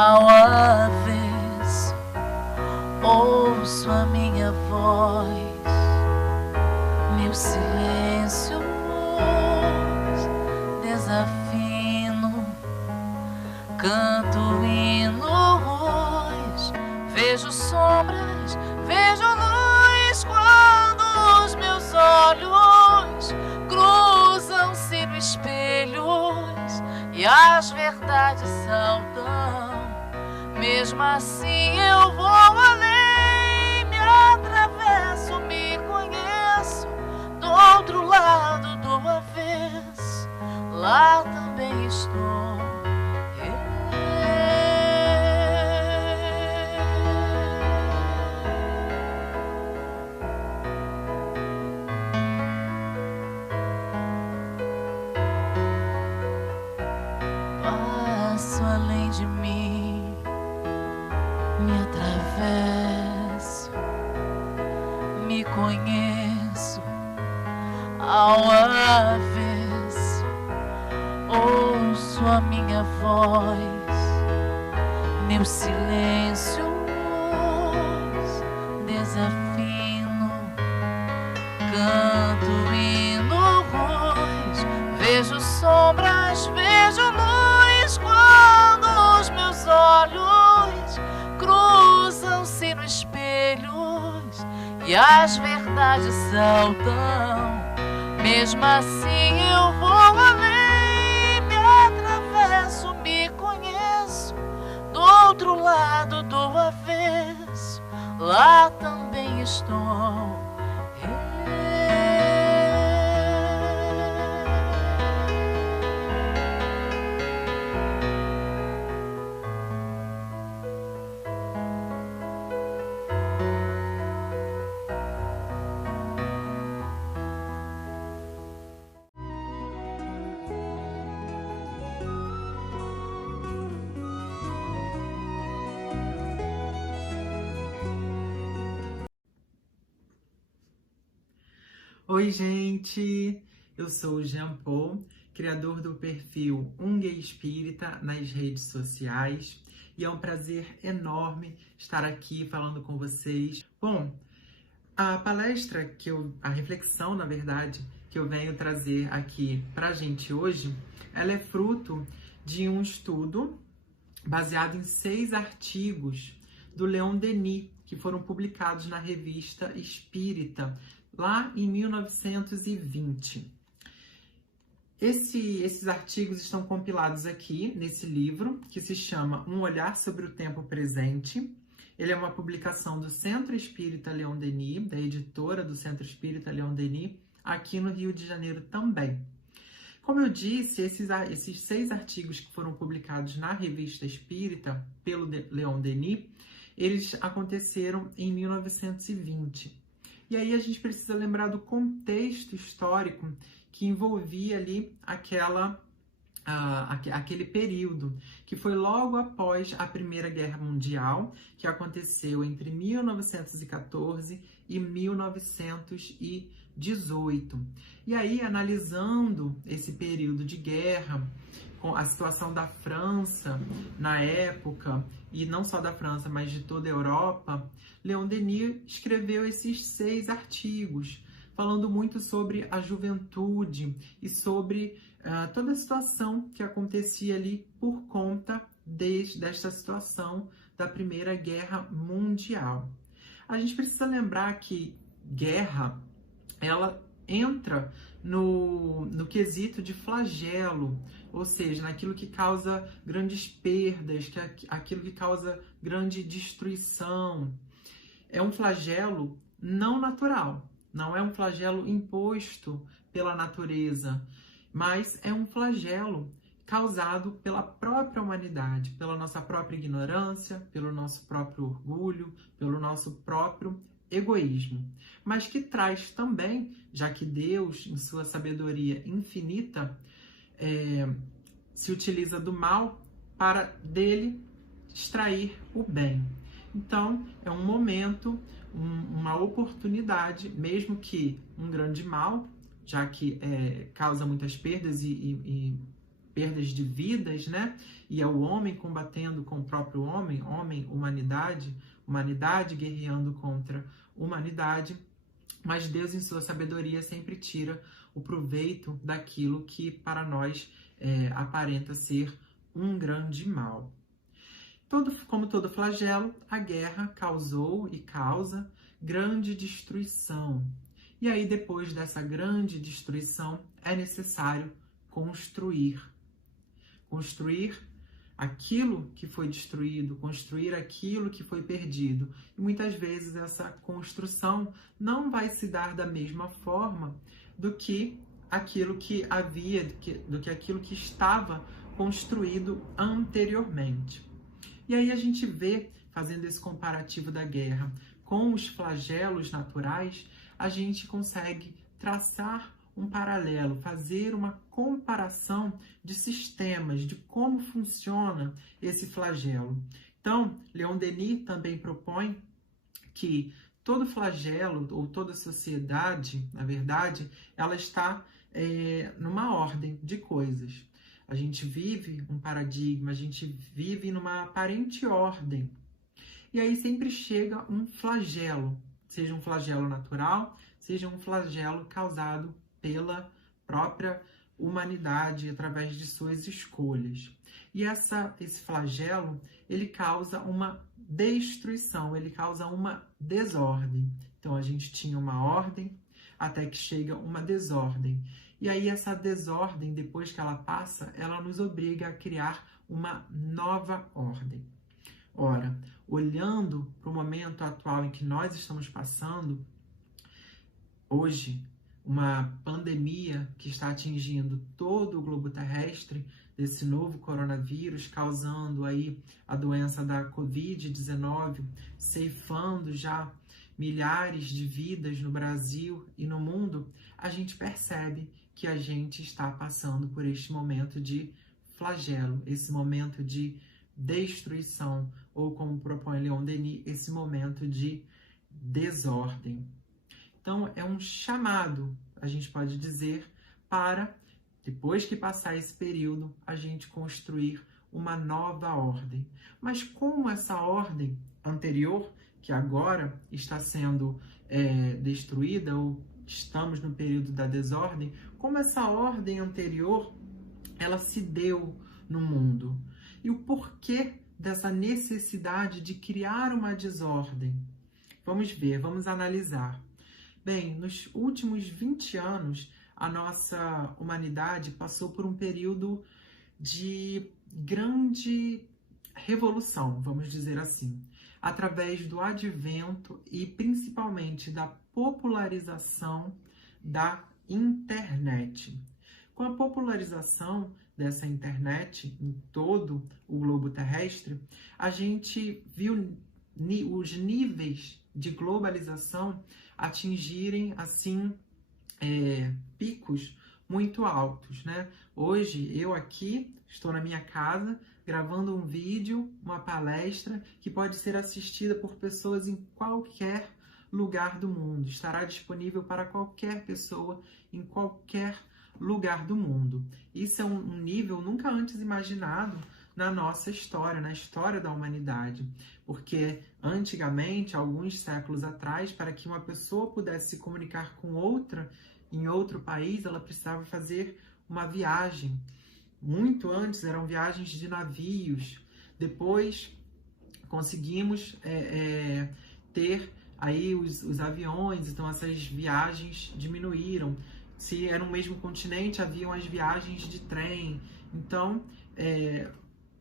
ao avesso, ouço a minha voz, meu silêncio desafino, canto hinos, vejo sombras, vejo luz quando os meus olhos cruzam-se no espelhos e as verdades saltam. Mesmo assim eu vou além, me atravesso, me conheço do outro lado do avesso, lá também estou. Passo além de mim, me atravesso, me conheço ao avesso, ouço a minha voz, meu silêncio desafino, canto hinos, vejo sombras, vejo luz quando os meus olhos cruzam-se no espelhos e as verdades saltam. Mesmo assim eu vou além, me atravesso, me conheço do outro lado do avesso, lá também estou. Oi, gente! Eu sou o Jean Paul, criador do perfil Um Gay Espírita nas redes sociais, e é um prazer enorme estar aqui falando com vocês. Bom, a palestra a reflexão, na verdade, que eu venho trazer aqui pra gente hoje, ela é fruto de um estudo baseado em 6 artigos do Leon Denis, que foram publicados na revista Espírita, lá em 1920. Esses artigos estão compilados aqui nesse livro, que se chama Um Olhar sobre o Tempo Presente. Ele é uma publicação do Centro Espírita Leon Denis, da editora do Centro Espírita Leon Denis, aqui no Rio de Janeiro também. Como eu disse, esses 6 artigos que foram publicados na Revista Espírita pelo Leon Denis, eles aconteceram em 1920. E aí a gente precisa lembrar do contexto histórico que envolvia ali aquele período, que foi logo após a Primeira Guerra Mundial, que aconteceu entre 1914 e 1918. E aí, analisando esse período de guerra, com a situação da França na época, e não só da França, mas de toda a Europa, Leon Denis escreveu esses 6 artigos, falando muito sobre a juventude e sobre toda a situação que acontecia ali por conta desta situação da Primeira Guerra Mundial. A gente precisa lembrar que guerra, ela entra no quesito de flagelo, ou seja, naquilo que causa grandes perdas, aquilo que causa grande destruição. É um flagelo não natural, não é um flagelo imposto pela natureza, mas é um flagelo causado pela própria humanidade, pela nossa própria ignorância, pelo nosso próprio orgulho, pelo nosso próprio egoísmo, mas que traz também, já que Deus, em sua sabedoria infinita, se utiliza do mal para dele extrair o bem. Então, é um momento, uma oportunidade, mesmo que um grande mal, já que causa muitas perdas e perdas de vidas, né? E é o homem combatendo com o próprio homem, humanidade, humanidade guerreando contra humanidade, mas Deus, em sua sabedoria, sempre tira o proveito daquilo que para nós aparenta ser um grande mal. Como todo flagelo, a guerra causou e causa grande destruição. E aí, depois dessa grande destruição, é necessário construir. Construir aquilo que foi destruído, construir aquilo que foi perdido. E muitas vezes essa construção não vai se dar da mesma forma do que aquilo que havia, do que aquilo que estava construído anteriormente. E aí a gente vê, fazendo esse comparativo da guerra com os flagelos naturais, a gente consegue traçar um paralelo, fazer uma comparação de sistemas, de como funciona esse flagelo. Então, Leon Denis também propõe que todo flagelo, ou toda sociedade, na verdade, ela está numa ordem de coisas. A gente vive um paradigma, a gente vive numa aparente ordem. E aí sempre chega um flagelo, seja um flagelo natural, seja um flagelo causado pela própria humanidade através de suas escolhas. E esse flagelo, ele causa uma destruição, ele causa uma desordem. Então a gente tinha uma ordem até que chega uma desordem. E aí essa desordem, depois que ela passa, ela nos obriga a criar uma nova ordem. Ora, olhando para o momento atual em que nós estamos passando, hoje, uma pandemia que está atingindo todo o globo terrestre, desse novo coronavírus, causando aí a doença da Covid-19, ceifando já milhares de vidas no Brasil e no mundo, a gente percebe que a gente está passando por este momento de flagelo, esse momento de destruição, ou como propõe Leon Denis, esse momento de desordem. Então, é um chamado, a gente pode dizer, para, depois que passar esse período, a gente construir uma nova ordem. Mas como essa ordem anterior, que agora está sendo destruída, ou estamos no período da desordem, como essa ordem anterior, ela se deu no mundo? E o porquê dessa necessidade de criar uma desordem? Vamos ver, vamos analisar. Bem, nos últimos 20 anos, a nossa humanidade passou por um período de grande revolução, vamos dizer assim, através do advento e principalmente da popularização da internet. Com a popularização dessa internet em todo o globo terrestre, a gente viu os níveis de globalização atingirem, assim, picos muito altos, né? Hoje, eu aqui estou na minha casa gravando um vídeo, uma palestra que pode ser assistida por pessoas em qualquer lugar do mundo. Estará disponível para qualquer pessoa em qualquer lugar do mundo. Isso é um nível nunca antes imaginado na nossa história, na história da humanidade. Porque antigamente, alguns séculos atrás, para que uma pessoa pudesse se comunicar com outra em outro país, ela precisava fazer uma viagem. Muito antes eram viagens de navios. Depois conseguimos ter aí os aviões, então essas viagens diminuíram. Se era no mesmo continente, haviam as viagens de trem. Então,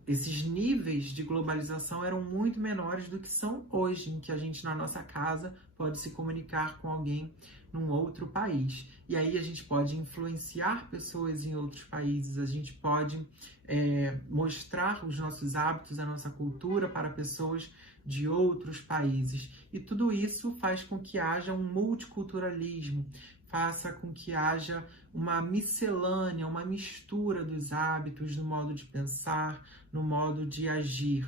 esses níveis de globalização eram muito menores do que são hoje, em que a gente, na nossa casa, pode se comunicar com alguém num outro país. E aí a gente pode influenciar pessoas em outros países, a gente pode mostrar os nossos hábitos, a nossa cultura para pessoas de outros países. E tudo isso faz com que haja um multiculturalismo, faça com que haja uma miscelânea, uma mistura dos hábitos, no modo de pensar, no modo de agir.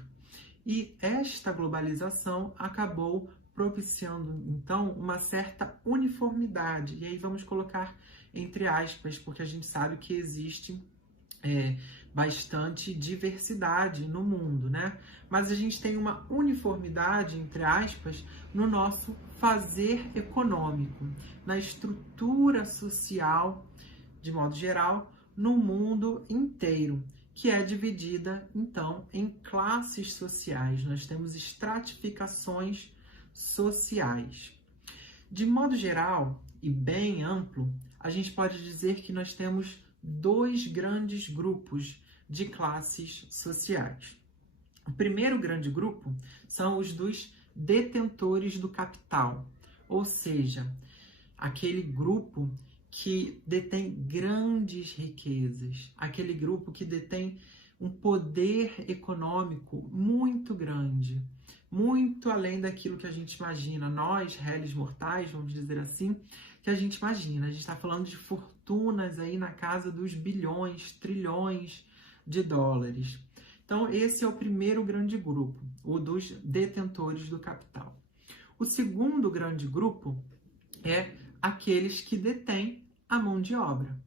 E esta globalização acabou propiciando, então, uma certa uniformidade. E aí vamos colocar entre aspas, porque a gente sabe que existe bastante diversidade no mundo, né? Mas a gente tem uma uniformidade, entre aspas, no nosso fazer econômico, na estrutura social, de modo geral, no mundo inteiro, que é dividida, então, em classes sociais. Nós temos estratificações sociais. De modo geral e bem amplo, a gente pode dizer que nós temos dois grandes grupos de classes sociais. O primeiro grande grupo são os dos detentores do capital, ou seja, aquele grupo que detém grandes riquezas, aquele grupo que detém um poder econômico muito grande, muito além daquilo que a gente imagina, nós, réis mortais, vamos dizer assim, que a gente imagina. A gente está falando de fortunas aí na casa dos bilhões, trilhões de dólares. Então, esse é o primeiro grande grupo, o dos detentores do capital. O segundo grande grupo é aqueles que detêm a mão de obra.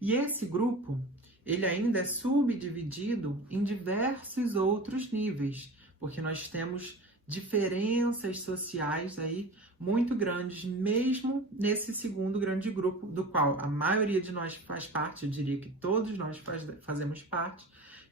E esse grupo, ele ainda é subdividido em diversos outros níveis, porque nós temos diferenças sociais aí muito grandes, mesmo nesse segundo grande grupo, do qual a maioria de nós faz parte, eu diria que todos nós fazemos parte,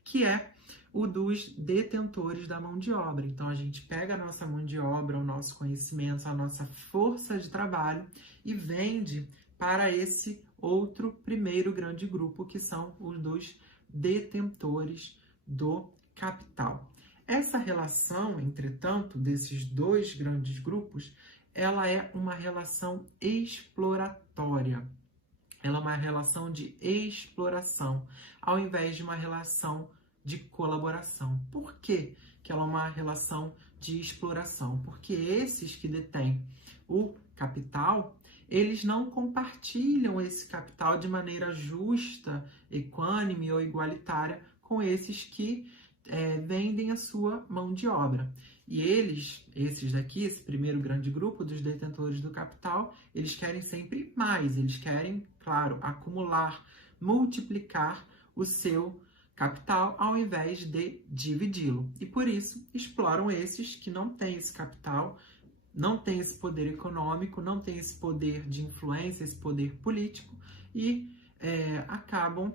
que é o dos detentores da mão de obra. Então, a gente pega a nossa mão de obra, o nosso conhecimento, a nossa força de trabalho e vende para esse outro primeiro grande grupo, que são os dos detentores do capital. Essa relação, entretanto, desses dois grandes grupos, ela é uma relação exploratória. Ela é uma relação de exploração, ao invés de uma relação de colaboração. Por que que ela é uma relação de exploração? Porque esses que detêm o capital, eles não compartilham esse capital de maneira justa, equânime ou igualitária com esses que vendem a sua mão de obra. E esses daqui, esse primeiro grande grupo dos detentores do capital, eles querem sempre mais, eles querem, claro, acumular, multiplicar o seu capital ao invés de dividi-lo. E por isso exploram esses que não têm esse capital, não têm esse poder econômico, não têm esse poder de influência, esse poder político e acabam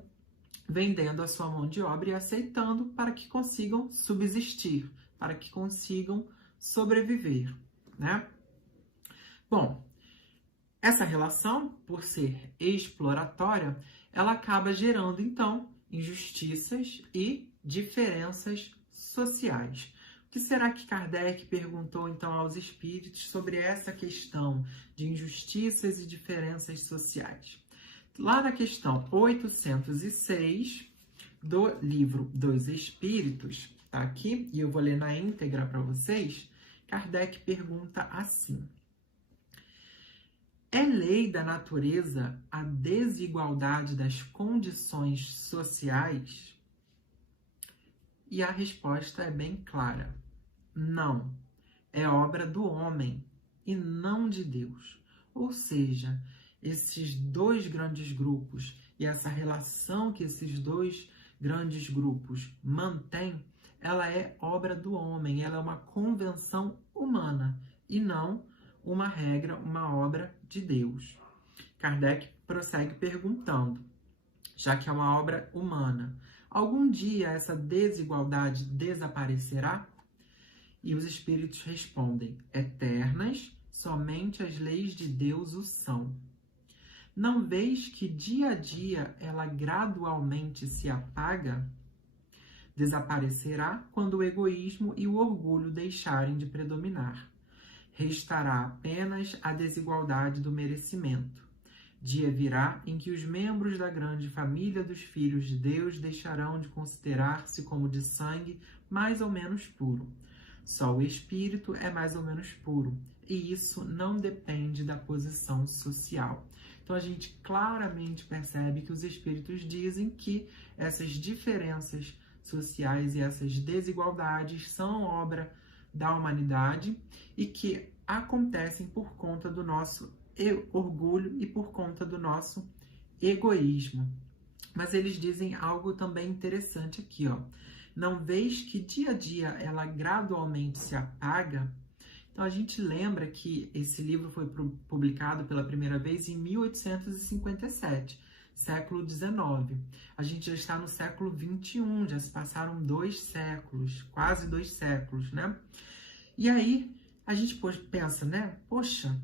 vendendo a sua mão de obra e aceitando para que consigam subsistir, para que consigam sobreviver, né? Bom, essa relação, por ser exploratória, ela acaba gerando, então, injustiças e diferenças sociais. O que será que Kardec perguntou, então, aos espíritos sobre essa questão de injustiças e diferenças sociais? Lá na questão 806 do livro dos Espíritos, tá aqui, e eu vou ler na íntegra para vocês, Kardec pergunta assim: é lei da natureza a desigualdade das condições sociais? E a resposta é bem clara: não. É obra do homem e não de Deus. Ou seja, esses dois grandes grupos e essa relação que esses dois grandes grupos mantêm, ela é obra do homem, ela é uma convenção humana e não uma regra, uma obra de Deus. Kardec prossegue perguntando, já que é uma obra humana, algum dia essa desigualdade desaparecerá? E os espíritos respondem, eternas, somente as leis de Deus o são. Não vês que dia a dia ela gradualmente se apaga? Desaparecerá quando o egoísmo e o orgulho deixarem de predominar. Restará apenas a desigualdade do merecimento. Dia virá em que os membros da grande família dos filhos de Deus deixarão de considerar-se como de sangue mais ou menos puro. Só o espírito é mais ou menos puro, e isso não depende da posição social. Então a gente claramente percebe que os espíritos dizem que essas diferenças sociais e essas desigualdades são obra da humanidade e que acontecem por conta do nosso orgulho e por conta do nosso egoísmo. Mas eles dizem algo também interessante aqui, ó. Não vês que dia a dia ela gradualmente se apaga? Então a gente lembra que esse livro foi publicado pela primeira vez em 1857, século XIX. A gente já está no século XXI, já se passaram 2 séculos, quase 2 séculos, né? E aí a gente pensa, né? Poxa,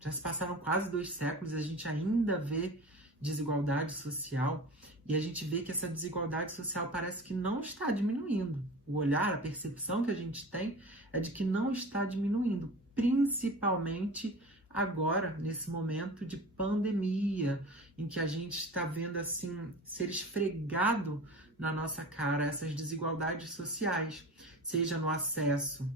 já se passaram quase 2 séculos e a gente ainda vê desigualdade social. E a gente vê que essa desigualdade social parece que não está diminuindo. O olhar, a percepção que a gente tem é de que não está diminuindo, principalmente agora, nesse momento de pandemia, em que a gente está vendo assim ser esfregado na nossa cara essas desigualdades sociais, seja no acesso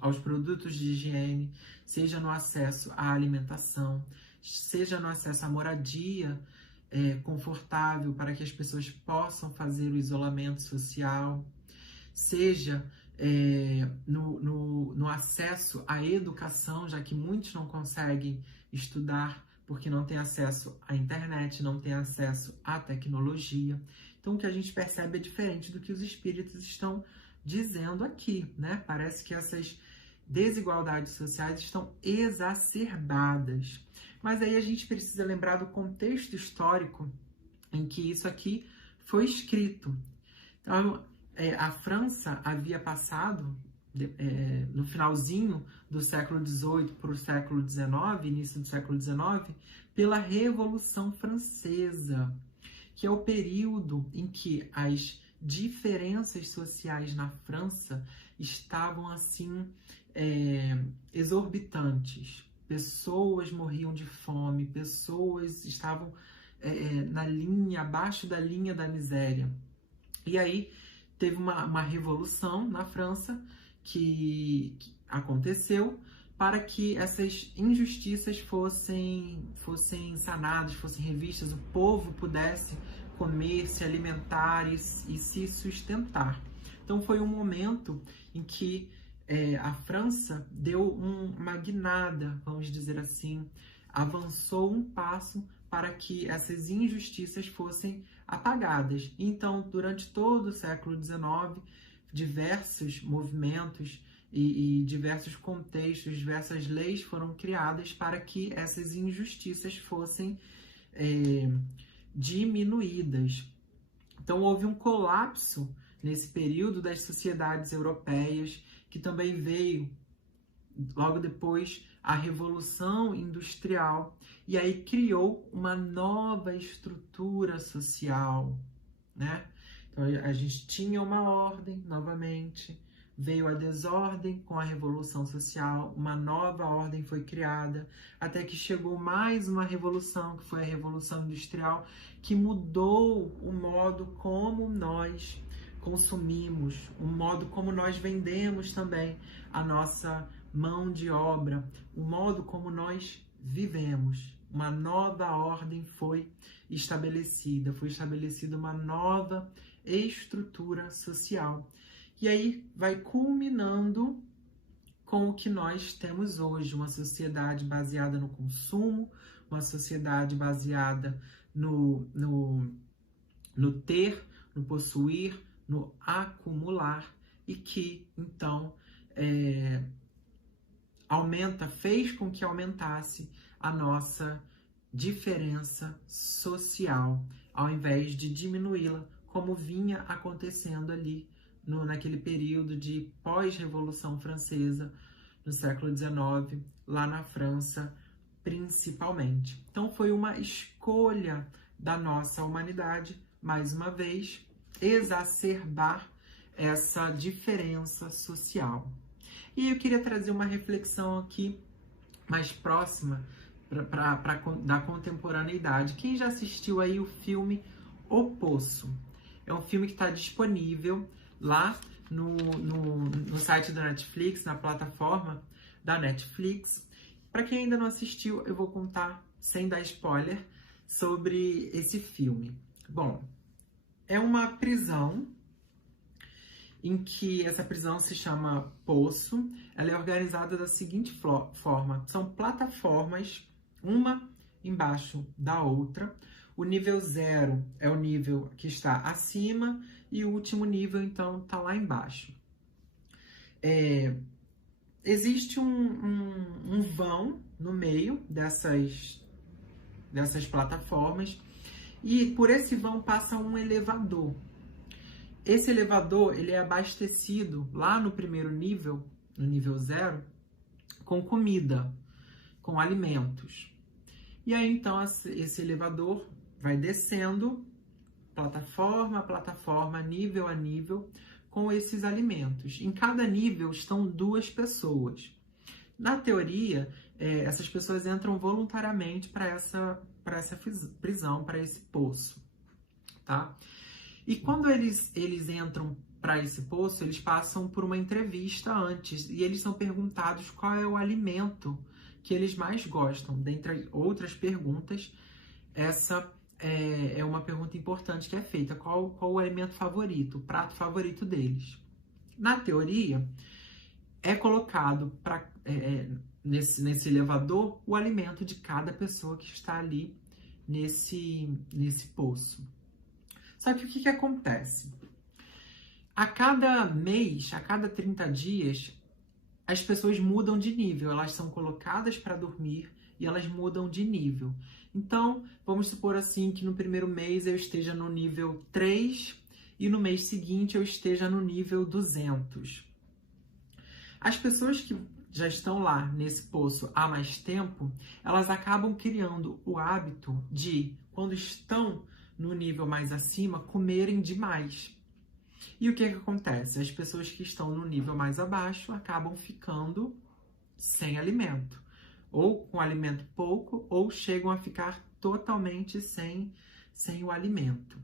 aos produtos de higiene, seja no acesso à alimentação, seja no acesso à moradia confortável para que as pessoas possam fazer o isolamento social, seja no acesso à educação, já que muitos não conseguem estudar porque não têm acesso à internet, não têm acesso à tecnologia. Então, o que a gente percebe é diferente do que os espíritos estão dizendo aqui, né? Parece que essas desigualdades sociais estão exacerbadas. Mas aí a gente precisa lembrar do contexto histórico em que isso aqui foi escrito. Então, a França havia passado, no finalzinho do século XVIII para o século XIX, início do século XIX, pela Revolução Francesa, que é o período em que as diferenças sociais na França estavam assim exorbitantes. Pessoas morriam de fome, pessoas estavam abaixo da linha da miséria. E aí teve uma revolução na França que aconteceu para que essas injustiças fossem sanadas, fossem revistas, o povo pudesse comer, se alimentar e se sustentar. Então foi um momento em que a França deu uma guinada, vamos dizer assim, avançou um passo para que essas injustiças fossem apagadas. Então, durante todo o século XIX, diversos movimentos e diversos contextos, diversas leis foram criadas para que essas injustiças fossem diminuídas. Então, houve um colapso nesse período das sociedades europeias, que também veio logo depois a Revolução Industrial, e aí criou uma nova estrutura social, né? Então a gente tinha uma ordem novamente, veio a desordem com a Revolução Social, uma nova ordem foi criada, até que chegou mais uma revolução, que foi a Revolução Industrial, que mudou o modo como nós consumimos, o modo como nós vendemos também a nossa mão de obra, o modo como nós vivemos. Uma nova ordem foi estabelecida uma nova estrutura social. E aí vai culminando com o que nós temos hoje, uma sociedade baseada no consumo, uma sociedade baseada no ter, no possuir, no acumular, e que, então, fez com que aumentasse a nossa diferença social, ao invés de diminuí-la, como vinha acontecendo ali naquele período de pós-Revolução Francesa, no século XIX, lá na França, principalmente. Então, foi uma escolha da nossa humanidade, mais uma vez, exacerbar essa diferença social. E eu queria trazer uma reflexão aqui mais próxima da contemporaneidade. Quem já assistiu aí o filme O Poço? É um filme que está disponível lá no site da Netflix, na plataforma da Netflix. Para quem ainda não assistiu, eu vou contar, sem dar spoiler, sobre esse filme. Bom, é uma prisão em que essa prisão se chama Poço. Ela é organizada da seguinte forma: são plataformas, uma embaixo da outra. O nível 0 é o nível que está acima e o último nível, então, está lá embaixo. Existe um vão no meio dessas plataformas e por esse vão passa um elevador. Esse elevador ele é abastecido lá no primeiro nível, no nível 0, com comida, com alimentos. E aí, então, esse elevador vai descendo, plataforma a plataforma, nível a nível, com esses alimentos. Em cada nível estão 2 pessoas. Na teoria, essas pessoas entram voluntariamente para essa prisão, para esse poço, tá? E quando eles entram para esse poço, eles passam por uma entrevista antes e eles são perguntados qual é o alimento que eles mais gostam. Dentre outras perguntas, essa é uma pergunta importante que é feita. Qual o alimento favorito, o prato favorito deles? Na teoria, é colocado nesse elevador o alimento de cada pessoa que está ali nesse poço. Só que o que acontece? A cada mês, a cada 30 dias, as pessoas mudam de nível. Elas são colocadas para dormir e elas mudam de nível. Então, vamos supor assim que no primeiro mês eu esteja no nível 3 e no mês seguinte eu esteja no nível 200. As pessoas que já estão lá nesse poço há mais tempo, elas acabam criando o hábito de, quando estão no nível mais acima, comerem demais. E o que acontece? As pessoas que estão no nível mais abaixo acabam ficando sem alimento. Ou com alimento pouco, ou chegam a ficar totalmente sem o alimento.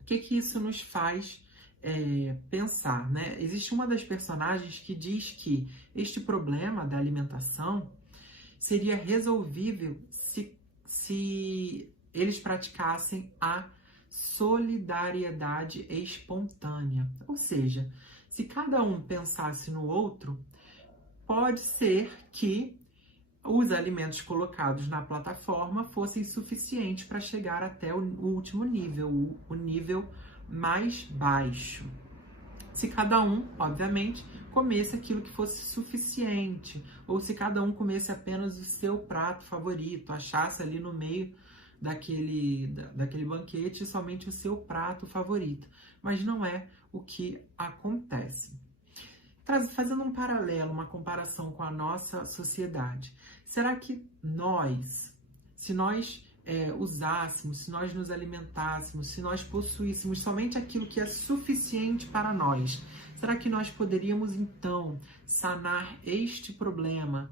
O que isso nos faz pensar, né? Existe uma das personagens que diz que este problema da alimentação seria resolvível se eles praticassem a solidariedade espontânea. Ou seja, se cada um pensasse no outro, pode ser que os alimentos colocados na plataforma fossem suficientes para chegar até o último nível, o nível mais baixo. Se cada um, obviamente, comesse aquilo que fosse suficiente, ou se cada um comesse apenas o seu prato favorito, achasse ali no meio daquele banquete somente o seu prato favorito. Mas não é o que acontece. Fazendo um paralelo, uma comparação com a nossa sociedade, será que se nós usássemos, se nós nos alimentássemos, se nós possuíssemos somente aquilo que é suficiente para nós, será que nós poderíamos então sanar este problema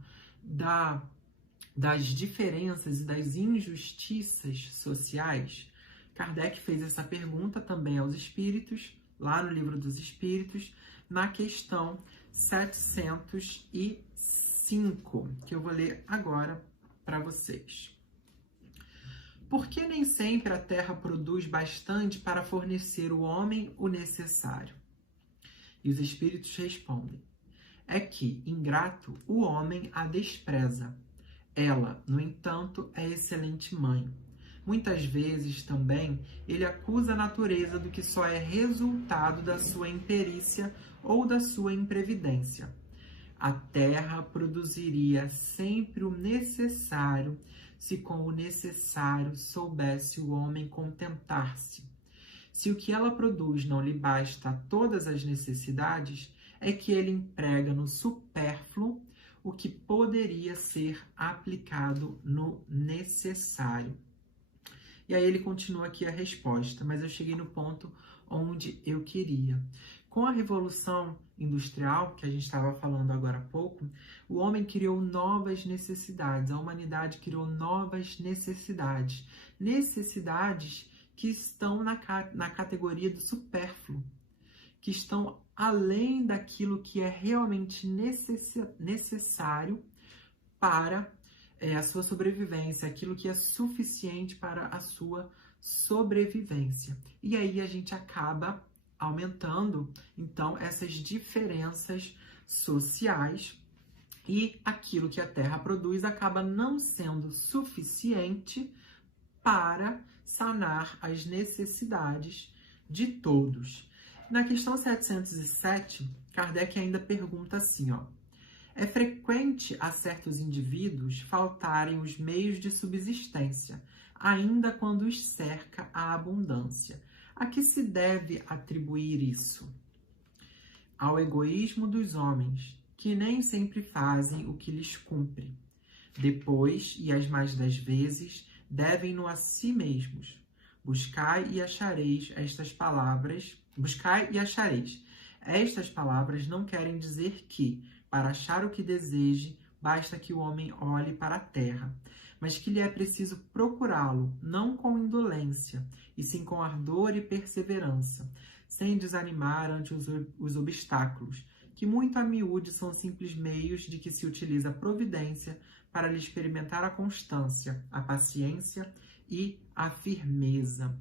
das diferenças e das injustiças sociais? Kardec fez essa pergunta também aos espíritos, lá no Livro dos Espíritos, na questão 705, que eu vou ler agora para vocês. Por que nem sempre a terra produz bastante para fornecer ao homem o necessário? E os espíritos respondem: é que, ingrato, o homem a despreza. Ela, no entanto, é excelente mãe. Muitas vezes também ele acusa a natureza do que só é resultado da sua imperícia ou da sua imprevidência. A terra produziria sempre o necessário se com o necessário soubesse o homem contentar-se. Se o que ela produz não lhe basta a todas as necessidades, é que ele emprega no supérfluo o que poderia ser aplicado no necessário. E aí ele continua aqui a resposta, mas eu cheguei no ponto onde eu queria. Com a Revolução Industrial, que a gente estava falando agora há pouco, o homem criou novas necessidades, a humanidade criou novas necessidades. Necessidades que estão na categoria do supérfluo, que estão além daquilo que é realmente necessário para a sua sobrevivência, aquilo que é suficiente para a sua sobrevivência. E aí a gente acaba aumentando, então, essas diferenças sociais e aquilo que a Terra produz acaba não sendo suficiente para sanar as necessidades de todos. Na questão 707, Kardec ainda pergunta assim, ó: é frequente a certos indivíduos faltarem os meios de subsistência, ainda quando os cerca a abundância. A que se deve atribuir isso? Ao egoísmo dos homens, que nem sempre fazem o que lhes cumpre. Depois, e as mais das vezes, devem-no a si mesmos. Buscai e achareis estas palavras. Buscai e achareis. Estas palavras não querem dizer que, para achar o que deseje, basta que o homem olhe para a terra, mas que lhe é preciso procurá-lo, não com indolência, e sim com ardor e perseverança, sem desanimar ante os obstáculos, que muito a miúde são simples meios de que se utiliza a providência para lhe experimentar a constância, a paciência e a firmeza.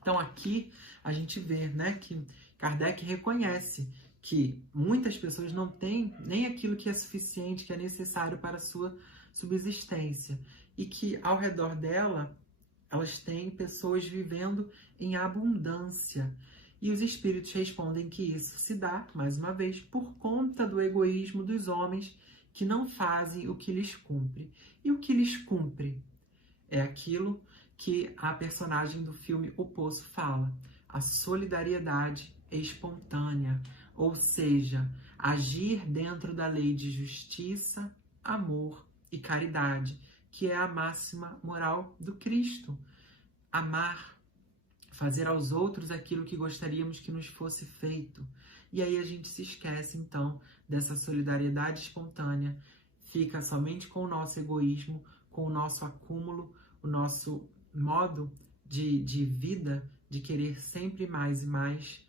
Então aqui a gente vê, né, que Kardec reconhece que muitas pessoas não têm nem aquilo que é suficiente, que é necessário para a sua subsistência, e que ao redor dela elas têm pessoas vivendo em abundância. E os espíritos respondem que isso se dá, mais uma vez, por conta do egoísmo dos homens que não fazem o que lhes cumpre. E o que lhes cumpre é aquilo que a personagem do filme O Poço fala: a solidariedade espontânea, ou seja, agir dentro da lei de justiça, amor e caridade, que é a máxima moral do Cristo. Amar, fazer aos outros aquilo que gostaríamos que nos fosse feito. E aí a gente se esquece, então, dessa solidariedade espontânea, fica somente com o nosso egoísmo, com o nosso acúmulo, o nosso modo de vida, de querer sempre mais e mais,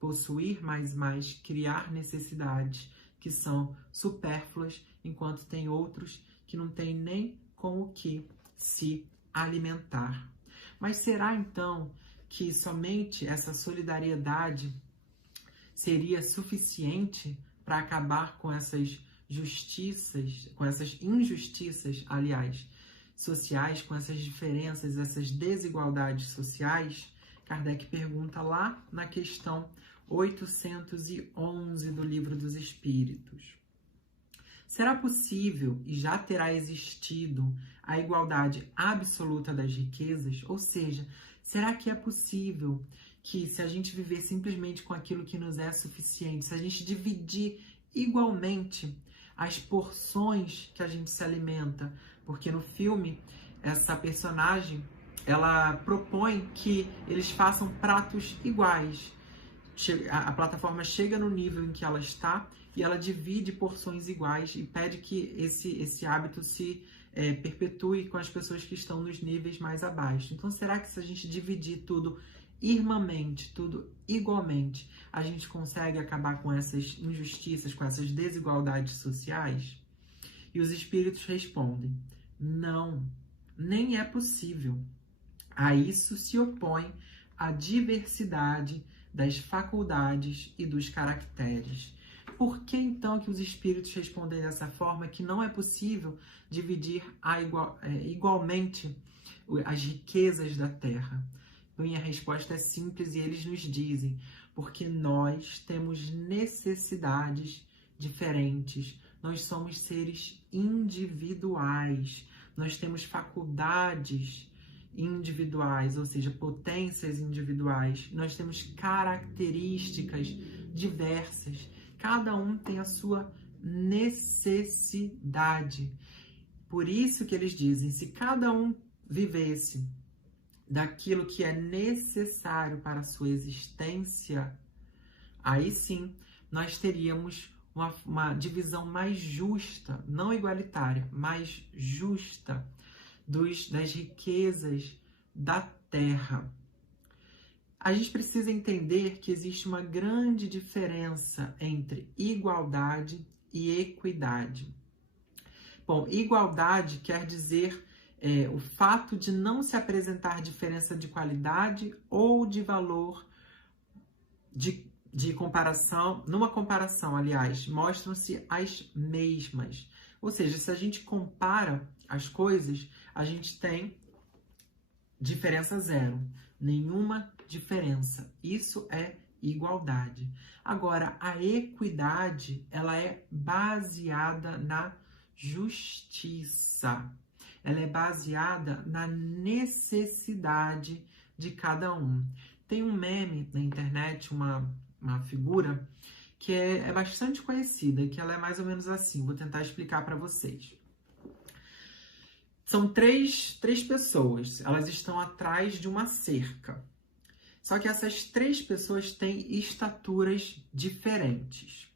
possuir mais e mais, criar necessidades que são supérfluas, enquanto tem outros que não têm nem com o que se alimentar. Mas será, então, que somente essa solidariedade seria suficiente para acabar com essas justiças, com essas injustiças, aliás, sociais, com essas diferenças, essas desigualdades sociais? Kardec pergunta lá na questão 811 do Livro dos Espíritos. Será possível e já terá existido a igualdade absoluta das riquezas? Ou seja, será que é possível que, se a gente viver simplesmente com aquilo que nos é suficiente, se a gente dividir igualmente as porções que a gente se alimenta? Porque no filme, essa personagem, ela propõe que eles façam pratos iguais. A plataforma chega no nível em que ela está e ela divide porções iguais e pede que esse hábito se perpetue com as pessoas que estão nos níveis mais abaixo. Então, será que se a gente dividir tudo irmãmente, tudo igualmente, a gente consegue acabar com essas injustiças, com essas desigualdades sociais? E os espíritos respondem: não, nem é possível. A isso se opõe a diversidade das faculdades e dos caracteres. Por que então que os espíritos respondem dessa forma, que não é possível dividir igualmente as riquezas da terra? E a resposta é simples e eles nos dizem: porque nós temos necessidades diferentes, nós somos seres individuais, nós temos faculdades individuais, ou seja, potências individuais, nós temos características diversas, cada um tem a sua necessidade. Por isso que eles dizem: se cada um vivesse daquilo que é necessário para a sua existência, aí sim nós teríamos uma divisão mais justa, não igualitária, mais justa das riquezas da terra. A gente precisa entender que existe uma grande diferença entre igualdade e equidade. Bom, igualdade quer dizer o fato de não se apresentar diferença de qualidade ou de valor de comparação. Numa comparação, aliás, mostram-se as mesmas. Ou seja, se a gente compara as coisas, a gente tem diferença zero, nenhuma diferença. Isso é igualdade. Agora, a equidade, ela é baseada na justiça. Ela é baseada na necessidade de cada um. Tem um meme na internet, uma figura que é bastante conhecida, que ela é mais ou menos assim. Vou tentar explicar para vocês. São três pessoas, elas estão atrás de uma cerca. Só que essas 3 pessoas têm estaturas diferentes.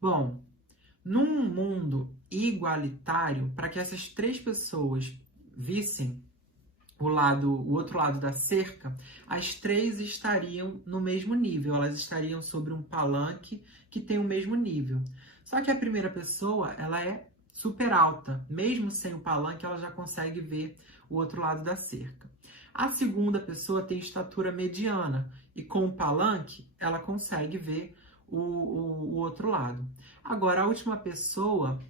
Bom, num mundo igualitário, para que essas 3 pessoas vissem o outro lado da cerca, as 3 estariam no mesmo nível, elas estariam sobre um palanque que tem o mesmo nível. Só que a primeira pessoa, ela é super alta, mesmo sem o palanque, ela já consegue ver o outro lado da cerca. A segunda pessoa tem estatura mediana e com o palanque ela consegue ver o outro lado. Agora, a última pessoa,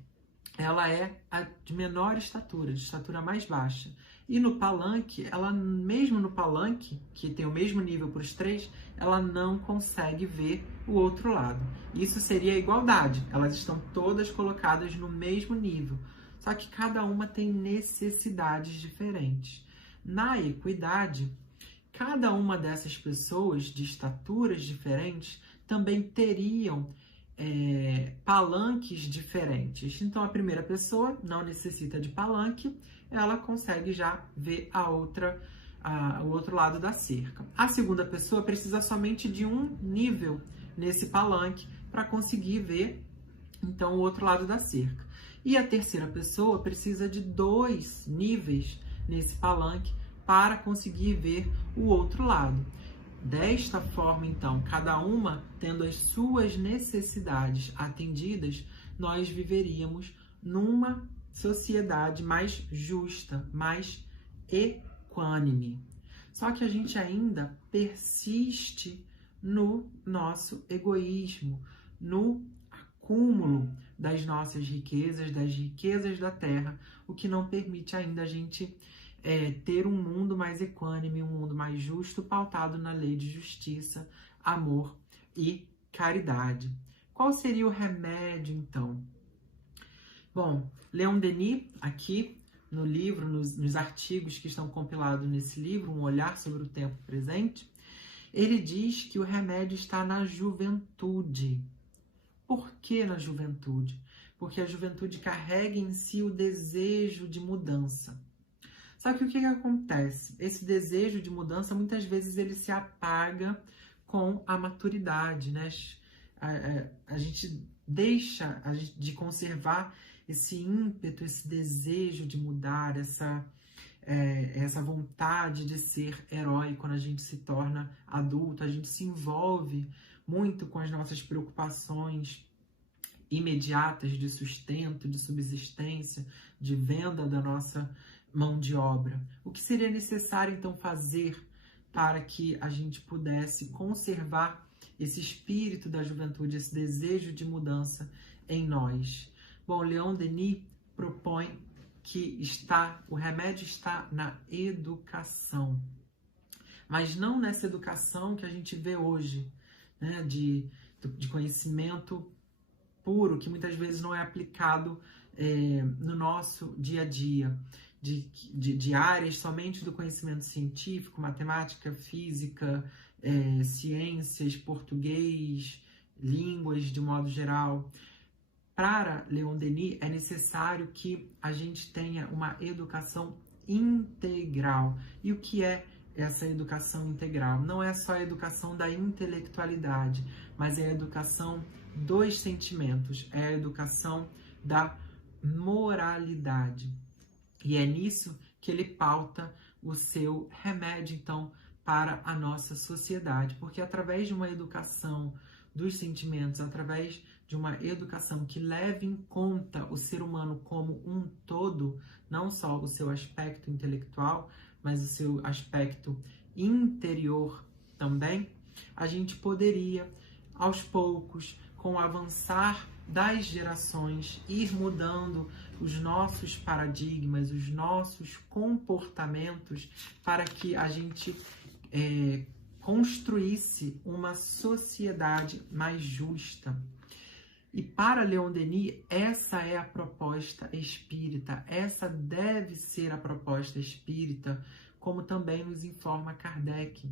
ela é a de menor estatura, de estatura mais baixa. E no palanque, ela mesmo no palanque, que tem o mesmo nível para os 3, ela não consegue ver o outro lado. Isso seria a igualdade. Elas estão todas colocadas no mesmo nível. Só que cada uma tem necessidades diferentes. Na equidade, cada uma dessas pessoas de estaturas diferentes também teriam palanques diferentes. Então, a primeira pessoa não necessita de palanque, ela consegue já ver o outro lado da cerca. A segunda pessoa precisa somente de um nível nesse palanque para conseguir ver, então, o outro lado da cerca. E a terceira pessoa precisa de 2 níveis nesse palanque para conseguir ver o outro lado. Desta forma, então, cada uma tendo as suas necessidades atendidas, nós viveríamos numa sociedade mais justa, mais equânime. Só que a gente ainda persiste no nosso egoísmo, no acúmulo das nossas riquezas, das riquezas da terra, o que não permite ainda a gente ter um mundo mais equânime, um mundo mais justo, pautado na lei de justiça, amor e caridade. Qual seria o remédio, então? Bom, Leon Denis, aqui no livro, nos artigos que estão compilados nesse livro, Um Olhar sobre o Tempo Presente, ele diz que o remédio está na juventude. Por que na juventude? Porque a juventude carrega em si o desejo de mudança. Só que o que acontece? Esse desejo de mudança, muitas vezes, ele se apaga com a maturidade, né? A gente deixa de conservar esse ímpeto, esse desejo de mudar, essa vontade de ser herói quando a gente se torna adulto, a gente se envolve muito com as nossas preocupações imediatas de sustento, de subsistência, de venda da nossa mão de obra. O que seria necessário, então, fazer para que a gente pudesse conservar esse espírito da juventude, esse desejo de mudança em nós? Bom, Leon Denis propõe que o remédio está na educação. Mas não nessa educação que a gente vê hoje, né, de conhecimento puro, que muitas vezes não é aplicado no nosso dia a dia, de áreas somente do conhecimento científico, matemática, física, ciências, português, línguas de modo geral. Para Leon Denis, é necessário que a gente tenha uma educação integral. E o que é essa educação integral? Não é só a educação da intelectualidade, mas é a educação dos sentimentos, é a educação da moralidade. E é nisso que ele pauta o seu remédio, então, para a nossa sociedade. Porque através de uma educação dos sentimentos, através de uma educação que leve em conta o ser humano como um todo, não só o seu aspecto intelectual, mas o seu aspecto interior também, a gente poderia, aos poucos, com o avançar das gerações, ir mudando os nossos paradigmas, os nossos comportamentos, para que a gente construísse uma sociedade mais justa. E para Leon Denis, essa é a proposta espírita, essa deve ser a proposta espírita, como também nos informa Kardec,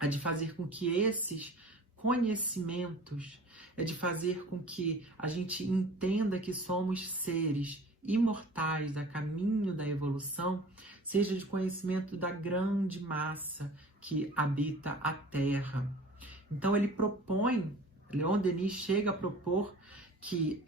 a de fazer com que esses conhecimentos, de fazer com que a gente entenda que somos seres imortais a caminho da evolução, seja de conhecimento da grande massa que habita a Terra. Então ele propõe, Leon Denis chega a propor que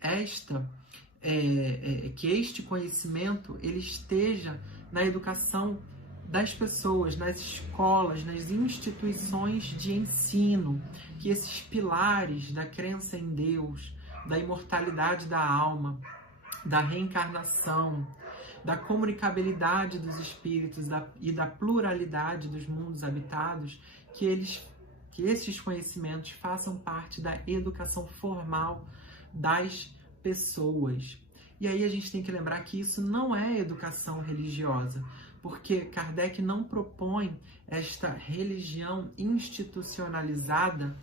este conhecimento ele esteja na educação das pessoas, nas escolas, nas instituições de ensino, que esses pilares da crença em Deus, da imortalidade da alma, da reencarnação, da comunicabilidade dos espíritos e da pluralidade dos mundos habitados, que esses conhecimentos façam parte da educação formal das pessoas. E aí a gente tem que lembrar que isso não é educação religiosa, porque Kardec não propõe esta religião institucionalizada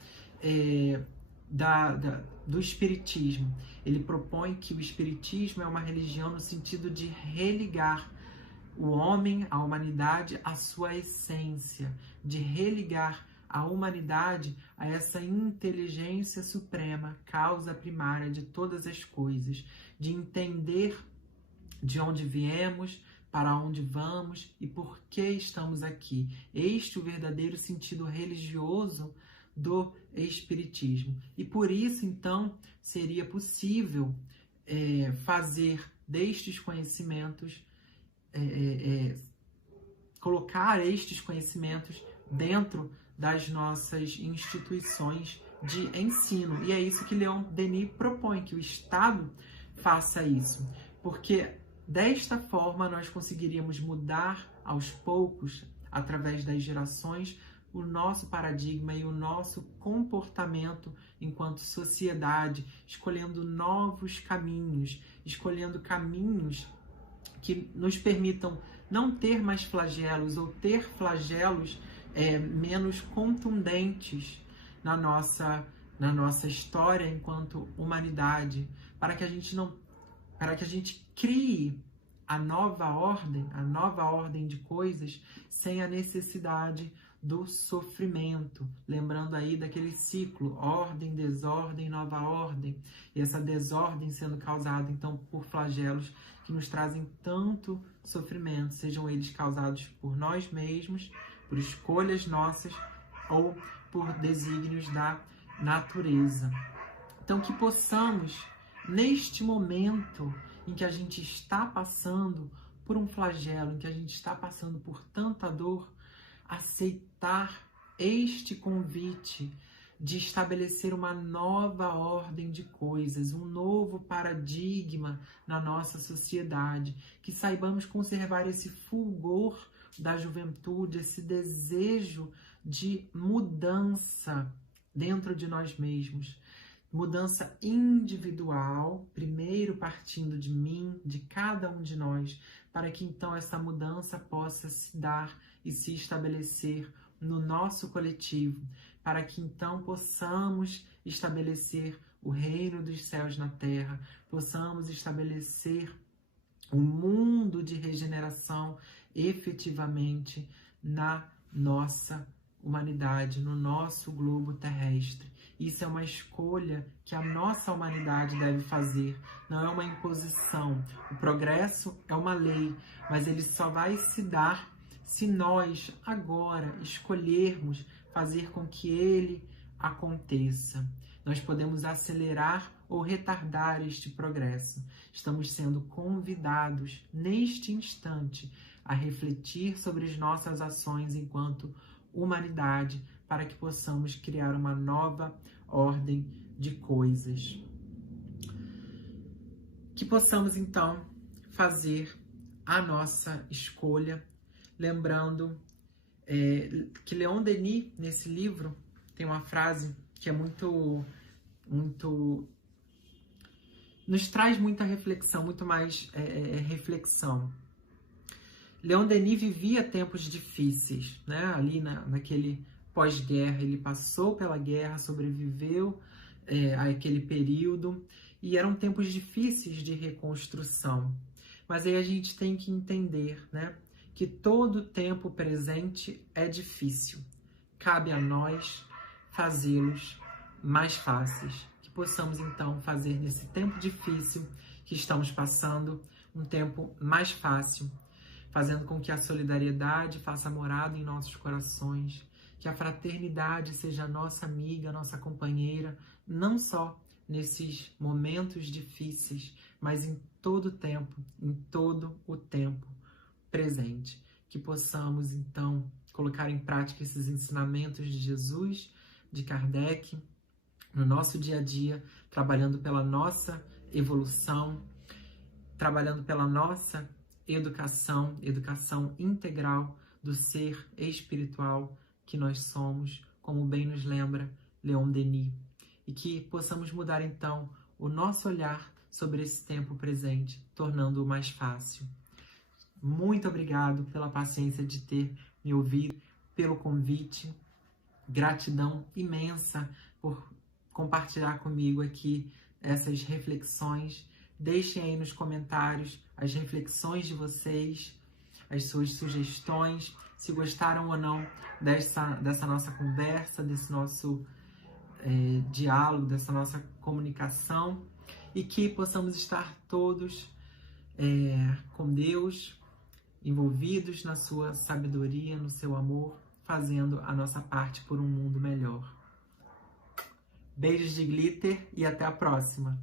do espiritismo. Ele propõe que o espiritismo é uma religião no sentido de religar o homem, a humanidade, à sua essência, de religar a humanidade a essa inteligência suprema, causa primária de todas as coisas, de entender de onde viemos, para onde vamos e por que estamos aqui. Este é o verdadeiro sentido religioso do espiritismo. E por isso, então, seria possível fazer destes conhecimentos, colocar estes conhecimentos dentro das nossas instituições de ensino. E é isso que Leon Denis propõe, que o Estado faça isso. Porque desta forma nós conseguiríamos mudar aos poucos, através das gerações, o nosso paradigma e o nosso comportamento enquanto sociedade, escolhendo novos caminhos, escolhendo caminhos que nos permitam não ter mais flagelos ou ter flagelos menos contundentes na nossa história enquanto humanidade, para que a gente crie a nova ordem de coisas sem a necessidade do sofrimento. Lembrando aí daquele ciclo, ordem, desordem, nova ordem. E essa desordem sendo causada, então, por flagelos que nos trazem tanto sofrimento, sejam eles causados por nós mesmos, por escolhas nossas ou por desígnios da natureza. Então, que possamos, neste momento em que a gente está passando por um flagelo, em que a gente está passando por tanta dor, aceitar este convite de estabelecer uma nova ordem de coisas, um novo paradigma na nossa sociedade, que saibamos conservar esse fulgor da juventude, esse desejo de mudança dentro de nós mesmos, mudança individual, primeiro partindo de mim, de cada um de nós, para que então essa mudança possa se dar e se estabelecer no nosso coletivo, para que então possamos estabelecer o reino dos céus na terra, possamos estabelecer um mundo de regeneração efetivamente na nossa humanidade, no nosso globo terrestre. Isso é uma escolha que a nossa humanidade deve fazer, não é uma imposição. O progresso é uma lei, mas ele só vai se dar se nós agora escolhermos fazer com que ele aconteça. Nós podemos acelerar ou retardar este progresso. Estamos sendo convidados neste instante a refletir sobre as nossas ações enquanto humanidade, para que possamos criar uma nova ordem de coisas. Que possamos, então, fazer a nossa escolha, lembrando que Leon Denis, nesse livro, tem uma frase que é muito nos traz muita reflexão, muito mais reflexão. Leon Denis vivia tempos difíceis, né? Ali naquele pós-guerra, ele passou pela guerra, sobreviveu àquele período, e eram tempos difíceis de reconstrução. Mas aí a gente tem que entender, né, que todo tempo presente é difícil. Cabe a nós fazê-los mais fáceis. Que possamos, então, fazer nesse tempo difícil que estamos passando, um tempo mais fácil, fazendo com que a solidariedade faça morada em nossos corações, que a fraternidade seja a nossa amiga, a nossa companheira, não só nesses momentos difíceis, mas em todo o tempo, em todo o tempo presente. Que possamos, então, colocar em prática esses ensinamentos de Jesus, de Kardec, no nosso dia a dia, trabalhando pela nossa evolução, trabalhando pela nossa educação integral do ser espiritual que nós somos, como bem nos lembra Leon Denis. E que possamos mudar, então, o nosso olhar sobre esse tempo presente, tornando-o mais fácil. Muito obrigado pela paciência de ter me ouvido, pelo convite. Gratidão imensa por compartilhar comigo aqui essas reflexões. Deixem aí nos comentários as reflexões de vocês, as suas sugestões, se gostaram ou não dessa nossa conversa, desse nosso diálogo, dessa nossa comunicação, e que possamos estar todos com Deus, envolvidos na sua sabedoria, no seu amor, fazendo a nossa parte por um mundo melhor. Beijos de glitter e até a próxima!